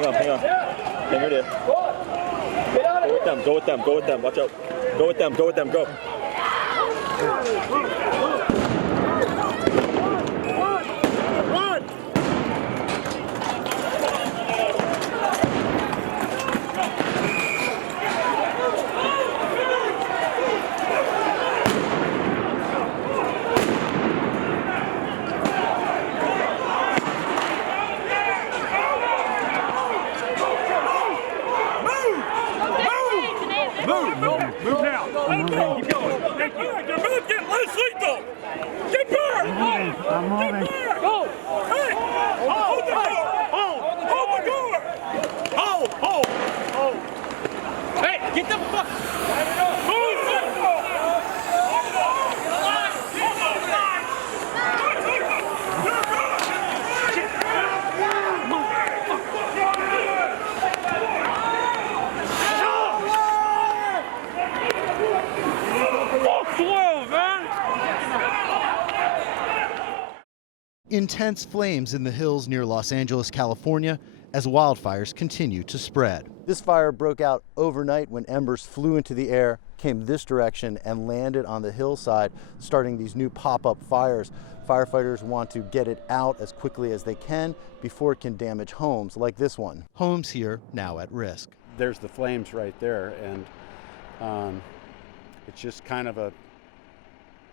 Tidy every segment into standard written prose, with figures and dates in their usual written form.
Hang on. Hang right there. Go with them. Watch out. Go with them. Go. Run! Move now. Keep going. Thank you. You're about to get less lethal. Get back. I'm moving. Go. Hey. Hold the door. Hold the door. Hold. Hey, get the fuck. Intense flames in the hills near Los Angeles, California, as wildfires continue to spread. This fire broke out overnight when embers flew into the air, came this direction, and landed on the hillside, starting these new pop-up fires. Firefighters want to get it out as quickly as they can before it can damage homes like this one. Homes here now at risk. There's the flames right there, and it's just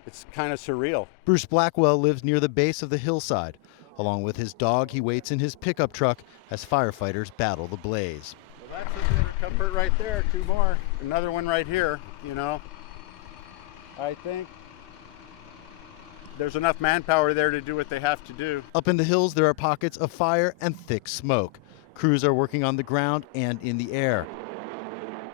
it's kind of surreal. Bruce Blackwell lives near the base of the hillside. Along with his dog, he waits in his pickup truck as firefighters battle the blaze. Well, that's a bit of comfort right there. 2 more. Another one right here, you know. I think there's enough manpower there to do what they have to do. Up in the hills, there are pockets of fire and thick smoke. Crews are working on the ground and in the air,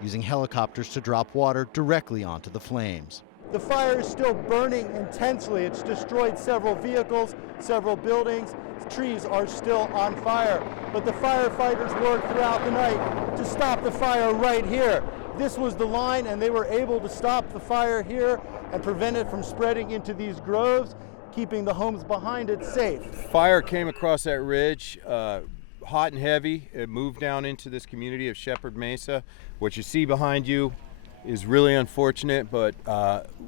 using helicopters to drop water directly onto the flames. The fire is still burning intensely. It's destroyed several vehicles, several buildings. Trees are still on fire. But the firefighters worked throughout the night to stop the fire right here. This was the line, and they were able to stop the fire here and prevent it from spreading into these groves, keeping the homes behind it safe. Fire came across that ridge, hot and heavy. It moved down into this community of Shepherd Mesa. What you see behind you is really unfortunate, but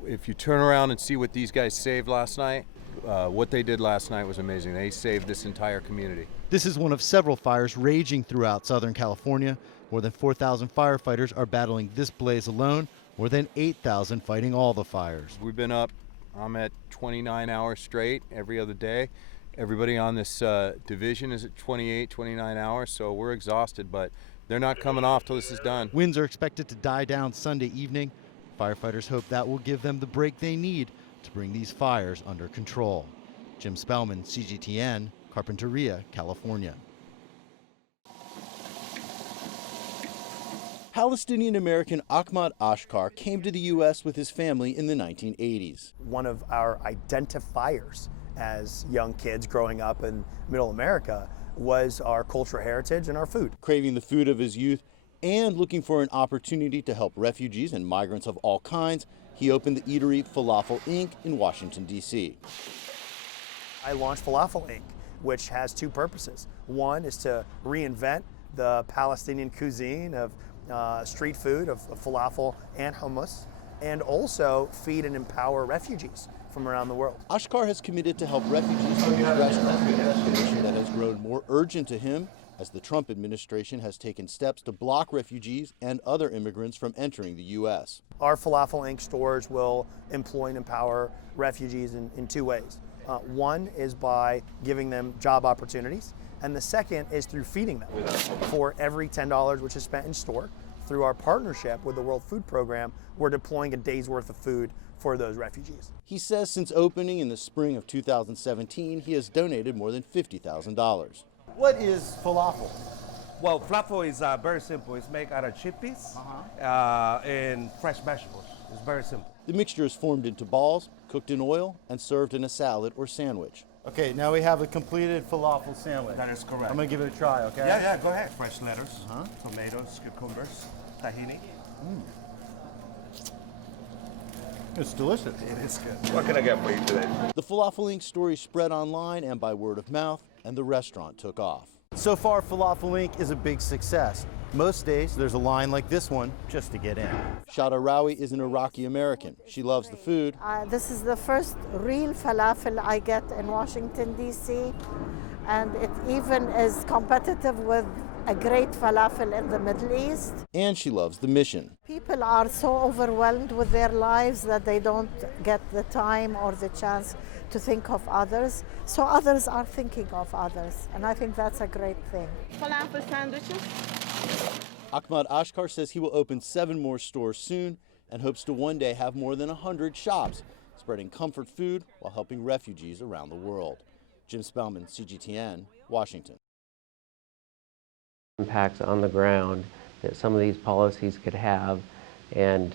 if you turn around and see what these guys saved last night, what they did last night was amazing. They saved this entire community. This is one of several fires raging throughout Southern California. More than 4,000 firefighters are battling this blaze alone, more than 8,000 fighting all the fires. We've been up, I'm at 29 hours straight every other day. Everybody on this division is at 28, 29 hours, so we're exhausted, but they're not coming off till this is done. Winds are expected to die down Sunday evening. Firefighters hope that will give them the break they need to bring these fires under control. Jim Spellman, CGTN, Carpinteria, California. Palestinian-American Ahmad Ashkar came to the U.S. with his family in the 1980s. One of our identifiers as young kids growing up in Middle America was our cultural heritage and our food. Craving the food of his youth and looking for an opportunity to help refugees and migrants of all kinds, he opened the eatery Falafel Inc. in Washington, D.C. I launched Falafel Inc., which has 2 purposes. One is to reinvent the Palestinian cuisine of street food, of falafel and hummus, and also feed and empower refugees from around the world. Ashkar has committed to help refugees from his restaurant, an issue that has grown more urgent to him as the Trump administration has taken steps to block refugees and other immigrants from entering the U.S. Our Falafel Inc. stores will employ and empower refugees in 2 ways. One is by giving them job opportunities, and the second is through feeding them. For every $10 which is spent in store, through our partnership with the World Food Program, we're deploying a day's worth of food for those refugees. He says since opening in the spring of 2017, he has donated more than $50,000. What is falafel? Well, falafel is very simple. It's made out of chickpeas and fresh vegetables. It's very simple. The mixture is formed into balls, cooked in oil, and served in a salad or sandwich. Okay, now we have a completed falafel sandwich. That is correct. I'm gonna give it a try, okay? Yeah, go ahead. Fresh lettuce, tomatoes, cucumbers, tahini. It's delicious. It is good. What can I get for you today? The Falafel Inc. story spread online and by word of mouth, and the restaurant took off. So far, Falafel Inc. is a big success. Most days, there's a line like this one just to get in. Shada Rawi is an Iraqi American. She loves the food. This is the first real falafel I get in Washington, D.C., and it even is competitive with a great falafel in the Middle East. And she loves the mission. People are so overwhelmed with their lives that they don't get the time or the chance to think of others. So others are thinking of others, and I think that's a great thing. Falafel sandwiches. Ahmad Ashkar says he will open 7 more stores soon and hopes to one day have more than 100 shops, spreading comfort food while helping refugees around the world. Jim Spellman, CGTN, Washington. Impacts on the ground that some of these policies could have, and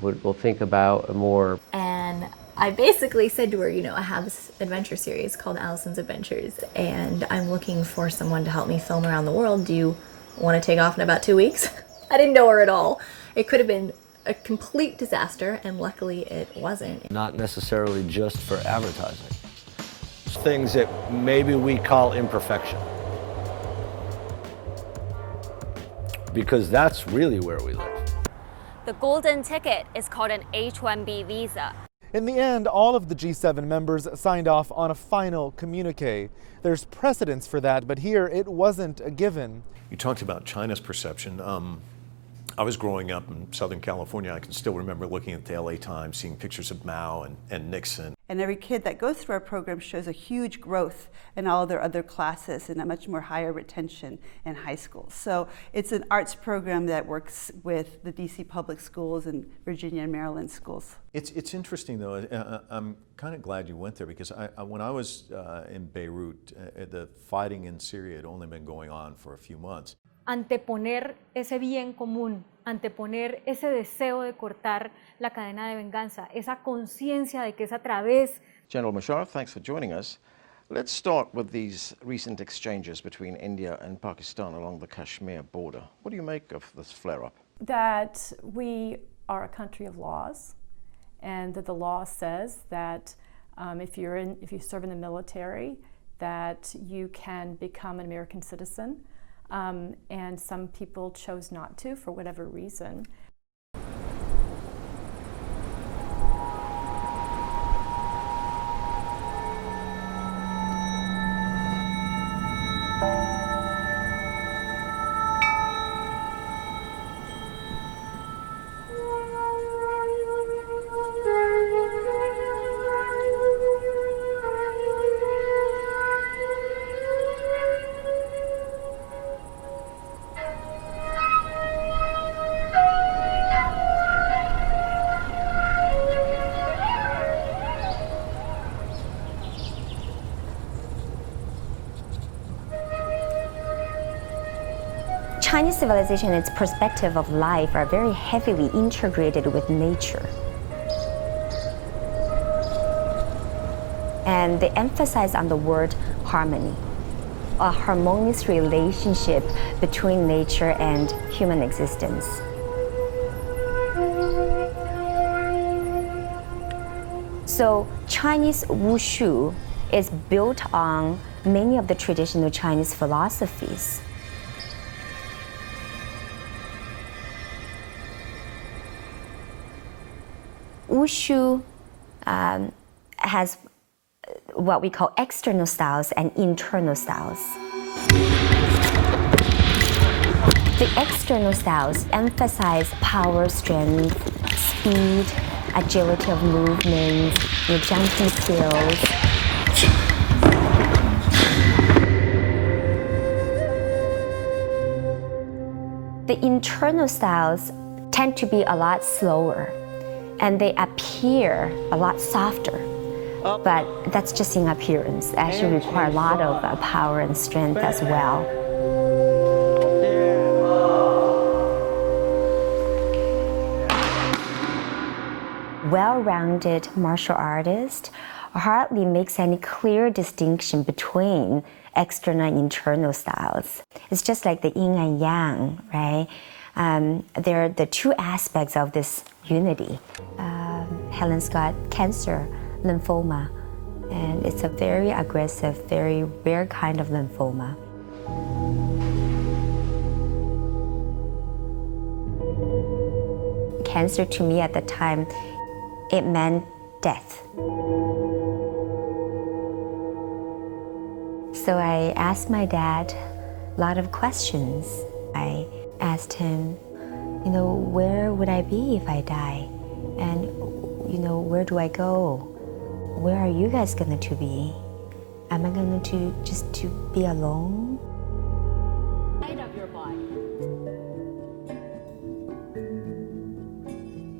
we'll think about a more. And I basically said to her, you know, I have this adventure series called Allison's Adventures, and I'm looking for someone to help me film around the world. Do you want to take off in about 2 weeks? I didn't know her at all. It could have been a complete disaster, and luckily it wasn't. Not necessarily just for advertising. Things that maybe we call imperfection. Because that's really where we live. The golden ticket is called an H-1B visa. In the end, all of the G7 members signed off on a final communique. There's precedence for that, but here it wasn't a given. You talked about China's perception. I was growing up in Southern California. I can still remember looking at the LA Times, seeing pictures of Mao and Nixon. And every kid that goes through our program shows a huge growth in all of their other classes and a much more higher retention in high school. So it's an arts program that works with the DC public schools and Virginia and Maryland schools. It's interesting though. I'm kind of glad you went there because when I was in Beirut, the fighting in Syria had only been going on for a few months. Anteponer ese bien común, anteponer ese deseo de cortar la cadena de venganza, esa conciencia de que es a través. General Musharraf, thanks for joining us. Let's start with these recent exchanges between India and Pakistan along the Kashmir border. What do you make of this flare-up? That we are a country of laws, and that the law says that if you serve in the military, that you can become an American citizen. And some people chose not to for whatever reason. Chinese civilization and its perspective of life are very heavily integrated with nature. And they emphasize on the word harmony, a harmonious relationship between nature and human existence. So Chinese wushu is built on many of the traditional Chinese philosophies. Wushu has what we call external styles and internal styles. The external styles emphasize power, strength, speed, agility of movement, jumping skills. The internal styles tend to be a lot slower, and they appear a lot softer. But that's just in appearance. They actually require a lot of power and strength as well. Well-rounded martial artist hardly makes any clear distinction between external and internal styles. It's just like the yin and yang, right? They're the two aspects of this unity. Helen's got cancer, lymphoma, and it's a very aggressive, very rare kind of lymphoma. cancer to me at the time, it meant death. So I asked my dad a lot of questions. I asked him, you know, where would I be if I die? And, you know, where do I go? Where are you guys going to be? Am I going to just to be alone?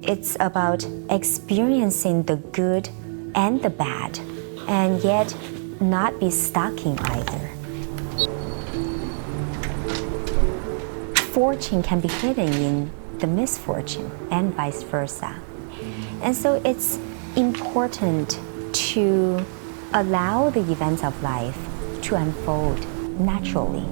It's about experiencing the good and the bad, and yet not be stuck in either. Fortune can be hidden in the misfortune and vice versa. And so it's important to allow the events of life to unfold naturally.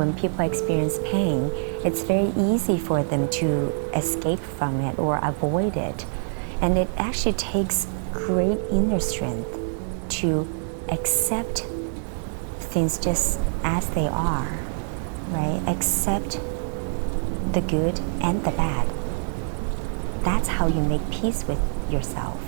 When people experience pain, it's very easy for them to escape from it or avoid it. And it actually takes great inner strength to accept things just as they are, right? Accept the good and the bad. That's how you make peace with yourself.